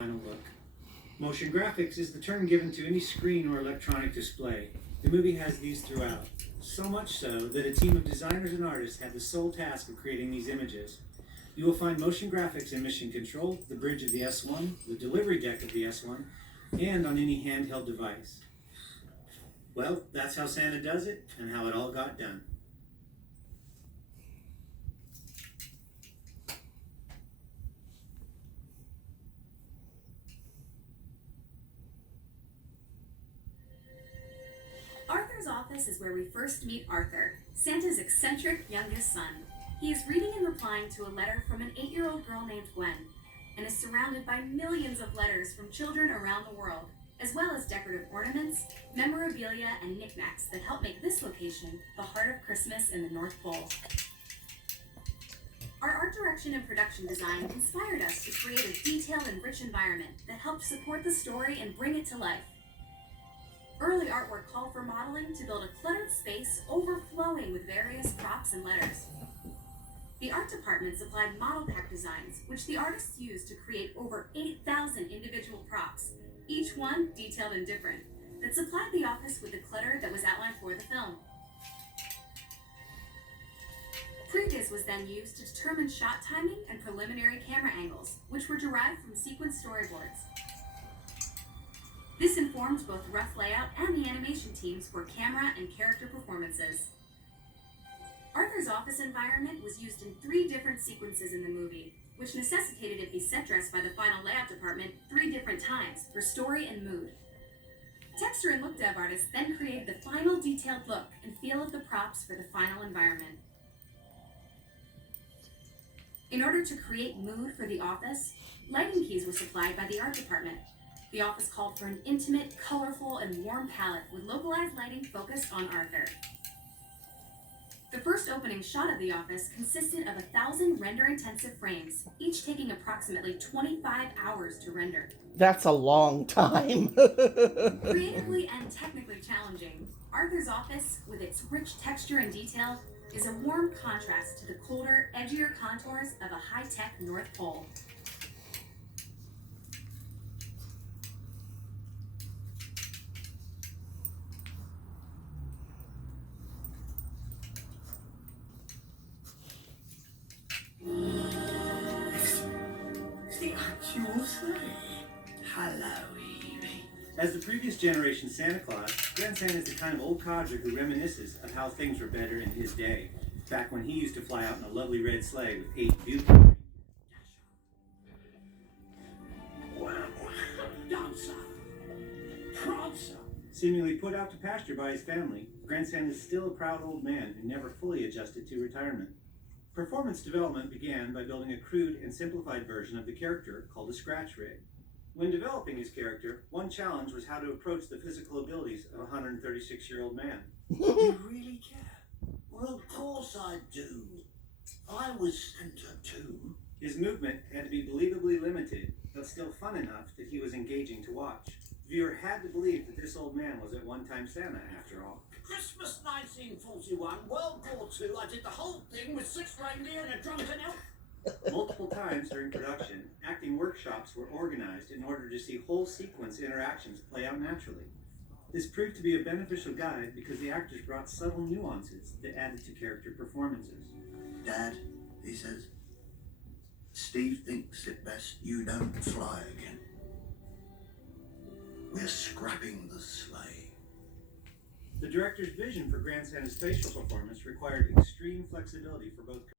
Final look. Motion graphics is the term given to any screen or electronic display. The movie has these throughout, so much so that a team of designers and artists had the sole task of creating these images. You will find motion graphics in Mission Control, the bridge of the S1, the delivery deck of the S1, and on any handheld device. Well, that's how Santa does it, and how it all got done. Arthur's office is where we first meet Arthur, Santa's eccentric youngest son. He is reading and replying to a letter from an 8-year-old girl named Gwen, and is surrounded by millions of letters from children around the world, as well as decorative ornaments, memorabilia, and knickknacks that help make this location the heart of Christmas in the North Pole. Our art direction and production design inspired us to create a detailed and rich environment that helped support the story and bring it to life. Early artwork called for modeling to build a cluttered space overflowing with various props and letters. The art department supplied model pack designs, which the artists used to create over 8,000 individual props, each one detailed and different, that supplied the office with the clutter that was outlined for the film. Previs was then used to determine shot timing and preliminary camera angles, which were derived from sequence storyboards. This informed both rough layout and the animation teams for camera and character performances. Arthur's office environment was used in 3 different sequences in the movie, which necessitated it be set dressed by the final layout department 3 different times for story and mood. Texture and look dev artists then created the final detailed look and feel of the props for the final environment. In order to create mood for the office, lighting keys were supplied by the art department. The office called for an intimate, colorful, and warm palette with localized lighting focused on Arthur. The first opening shot of the office consisted of 1,000 render-intensive frames, each taking approximately 25 hours to render. That's a long time. Creatively and technically challenging, Arthur's office, with its rich texture and detail, is a warm contrast to the colder, edgier contours of a high-tech North Pole. The actual sleigh. Hello, Evie. As the previous generation Santa Claus, Grandson is the kind of old codger who reminisces of how things were better in his day, back when he used to fly out in a lovely red sleigh with 8 beautiful. Wow. Dancer. Prancer. Seemingly put out to pasture by his family, Grandson is still a proud old man who never fully adjusted to retirement. Performance development began by building a crude and simplified version of the character called a scratch rig. When developing his character, one challenge was how to approach the physical abilities of a 136-year-old man. You really care? Well, of course I do. I was Santa too. His movement had to be believably limited, but still fun enough that he was engaging to watch. The viewer had to believe that this old man was at one time Santa, after all. Christmas 1941, World War II, I did the whole thing with 6 reindeer and a drunken elf. Multiple times during production, acting workshops were organized in order to see whole sequence interactions play out naturally. This proved to be a beneficial guide because the actors brought subtle nuances that added to character performances. Dad, he says, Steve thinks it best you don't fly again. We're scrapping the sleigh. The director's vision for Grand Santa's facial performance required extreme flexibility for both